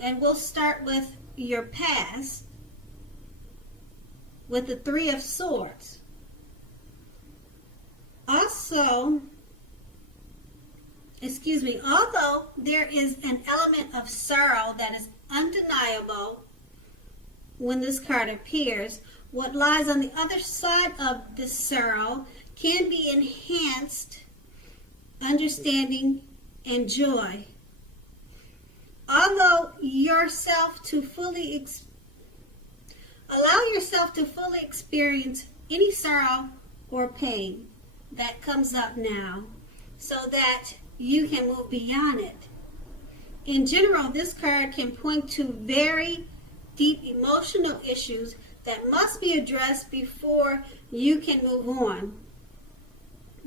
And we'll start with your past with the Three of Swords. Also, although there is an element of sorrow that is undeniable when this card appears, what lies on the other side of this sorrow can be enhanced understanding and joy. Allow yourself to fully experience any sorrow or pain that comes up now so that you can move beyond it. In general, this card can point to very deep emotional issues that must be addressed before you can move on.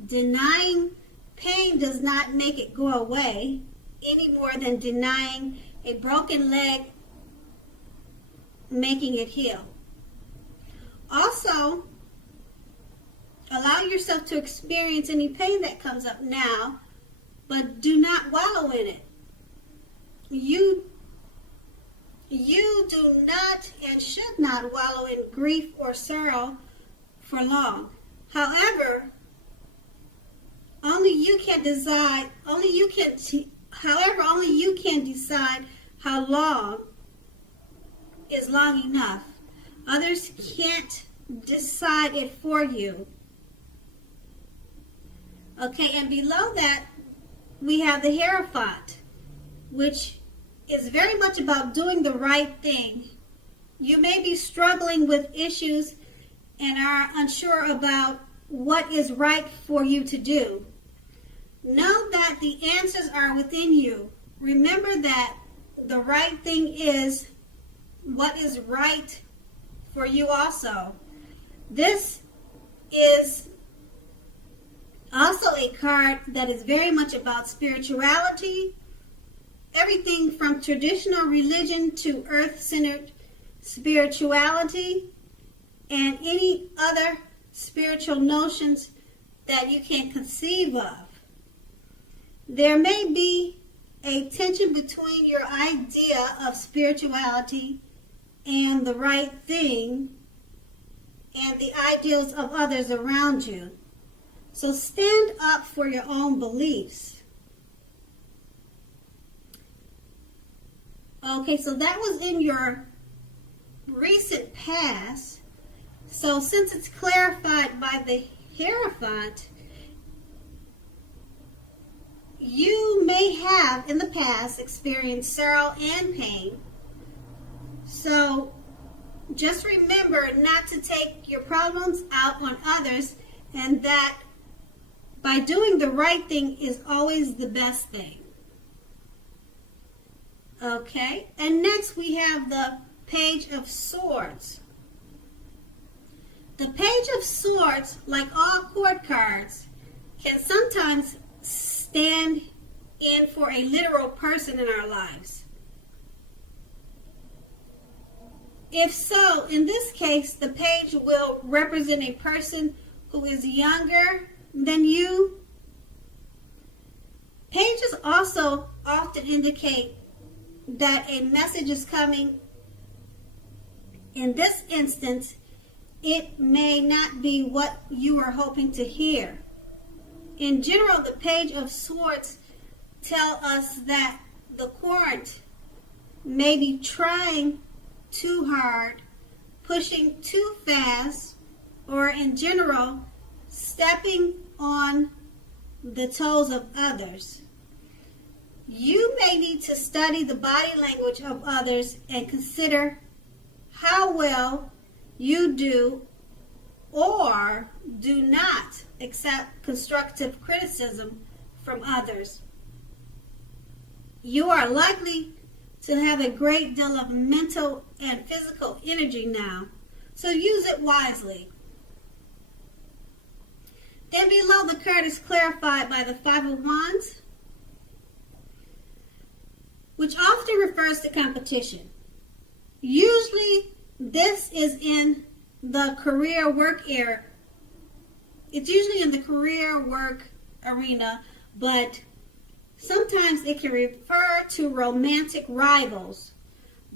Denying pain does not make it go away any more than denying a broken leg making it heal. Also, allow yourself to experience any pain that comes up now, but do not wallow in it. You do not and should not wallow in grief or sorrow for long. However, only you can decide how long is long enough. Others can't decide it for you. Okay, and below that, we have the Hierophant, which is very much about doing the right thing. You may be struggling with issues and are unsure about what is right for you to do. Know that the answers are within you. Remember that the right thing is what is right for you also. This is also a card that is very much about spirituality, everything from traditional religion to earth-centered spirituality and any other spiritual notions that you can conceive of. There may be a tension between your idea of spirituality and the right thing and the ideals of others around you. So stand up for your own beliefs. Okay, so that was in your recent past. So since it's clarified by the Hierophant, you may have in the past experienced sorrow and pain. So just remember not to take your problems out on others, and that by doing the right thing is always the best thing. Okay, and next we have the Page of Swords. The Page of Swords, like all court cards, can sometimes stand in for a literal person in our lives. If so, in this case, the page will represent a person who is younger than you. Pages also often indicate that a message is coming. In this instance, it may not be what you were hoping to hear. In general, the Page of Swords tell us that the court may be trying too hard, pushing too fast, or in general, stepping on the toes of others. You may need to study the body language of others and consider how well you do or do not accept constructive criticism from others. You are likely to have a great deal of mental and physical energy now, so use it wisely. Then below, the card is clarified by the Five of Wands, which often refers to competition. Usually, this is in the career work area. It's usually in the career work arena, but sometimes it can refer to romantic rivals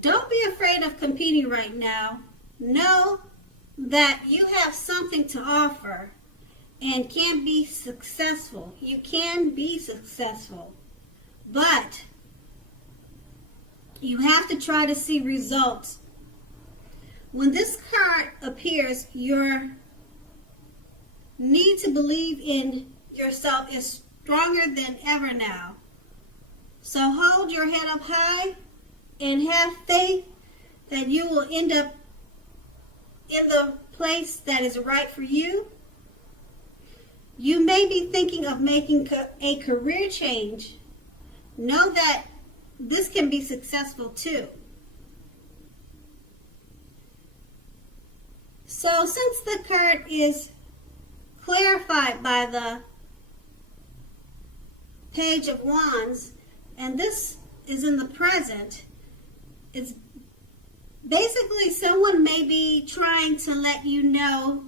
Don't be afraid of competing right now. Know that you have something to offer and can be successful. You can be successful. But you have to try to see results. When this card appears, your need to believe in yourself is stronger than ever now. So hold your head up high and have faith that you will end up in the place that is right for you. You may be thinking of making a career change. Know that this can be successful too. So since the card is clarified by the Page of Wands, and this is in the present, it's basically someone may be trying to let you know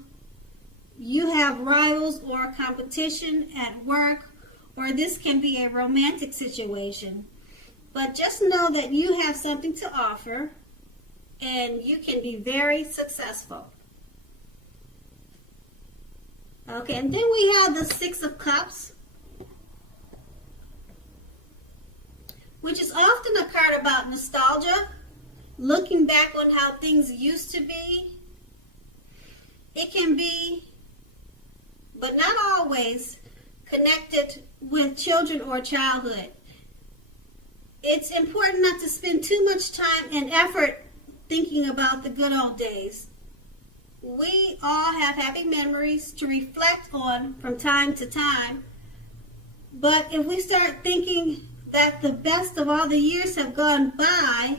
you have rivals or competition at work, or this can be a romantic situation. But just know that you have something to offer and you can be very successful. Okay, and then we have the Six of Cups, which is often a card about nostalgia, looking back on how things used to be. It can be, but not always, connected with children or childhood. It's important not to spend too much time and effort thinking about the good old days. We all have happy memories to reflect on from time to time, but if we start thinking that the best of all the years have gone by,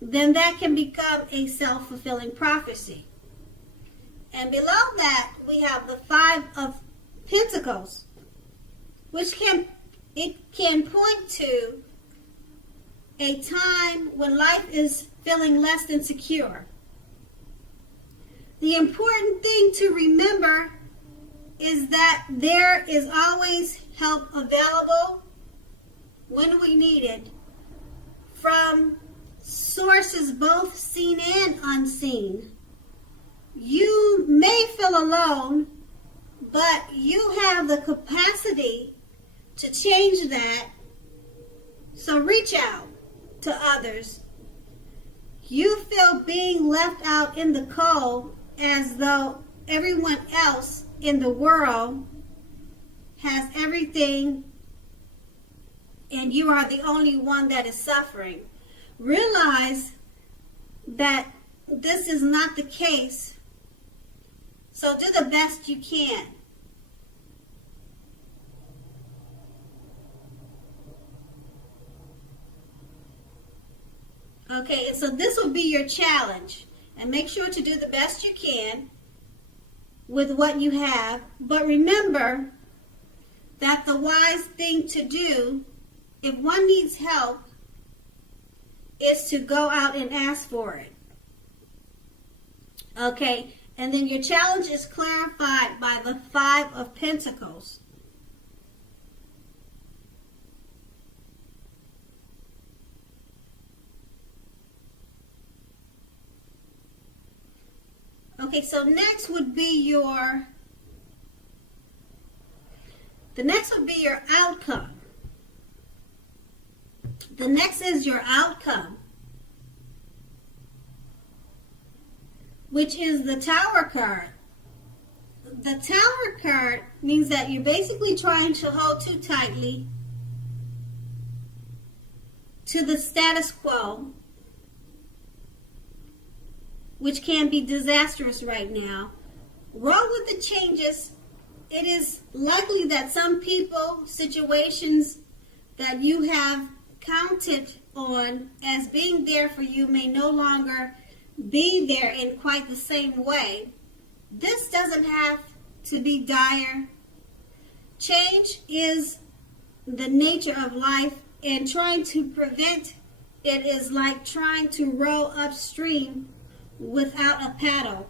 then that can become a self-fulfilling prophecy. And below that, we have the Five of Pentacles, which can point to a time when life is feeling less than secure. The important thing to remember is that there is always help available when we need it from sources both seen and unseen. You may feel alone, but you have the capacity to change that. So reach out to others. You feel being left out in the cold as though everyone else in the world has everything and you are the only one that is suffering. Realize that this is not the case. So do the best you can. Okay, so this will be your challenge. And make sure to do the best you can with what you have. But remember that the wise thing to do, if one needs help, is to go out and ask for it. Okay, and then your challenge is clarified by the Five of Pentacles. Okay, so next would be your outcome. The next is your outcome, which is the Tower card. The Tower card means that you're basically trying to hold too tightly to the status quo, which can be disastrous right now. Roll with the changes. It is likely that some people, situations that you have counted on as being there for you may no longer be there in quite the same way. This doesn't have to be dire. Change is the nature of life, and trying to prevent it is like trying to row upstream without a paddle.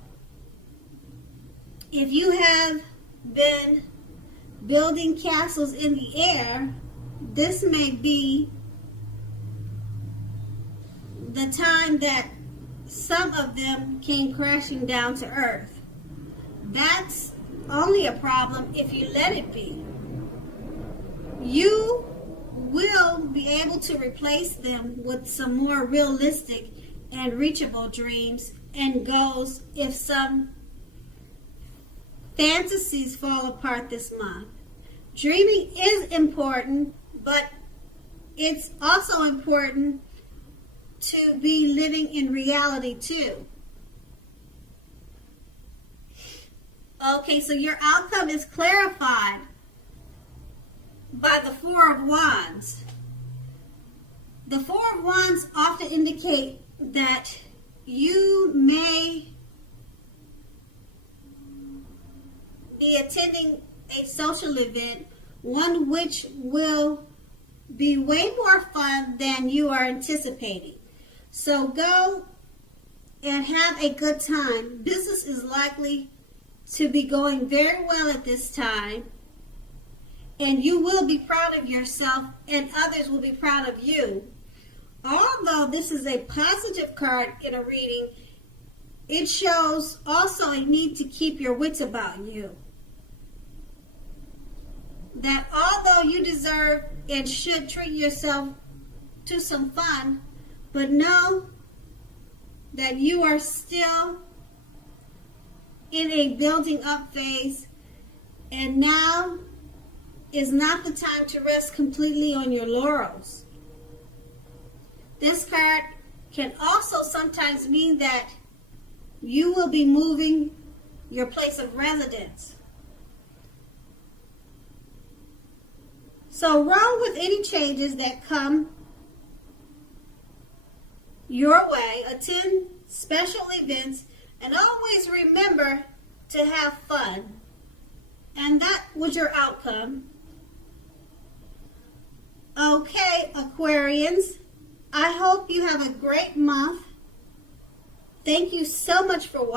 If you have been building castles in the air, this may be the time that some of them came crashing down to earth. That's only a problem if you let it be. You will be able to replace them with some more realistic and reachable dreams and goals if some fantasies fall apart this month. Dreaming is important, but it's also important to be living in reality too. Okay, so your outcome is clarified by the Four of Wands. The Four of Wands often indicate that you may be attending a social event, one which will be way more fun than you are anticipating. So go and have a good time. Business is likely to be going very well at this time, and you will be proud of yourself and others will be proud of you. Although this is a positive card in a reading, it shows also a need to keep your wits about you. That although you deserve and should treat yourself to some fun, but know that you are still in a building up phase, and now is not the time to rest completely on your laurels. This card can also sometimes mean that you will be moving your place of residence. So roll with any changes that come your way, attend special events, and always remember to have fun. And that was your outcome. Okay, Aquarians, I hope you have a great month. Thank you so much for watching.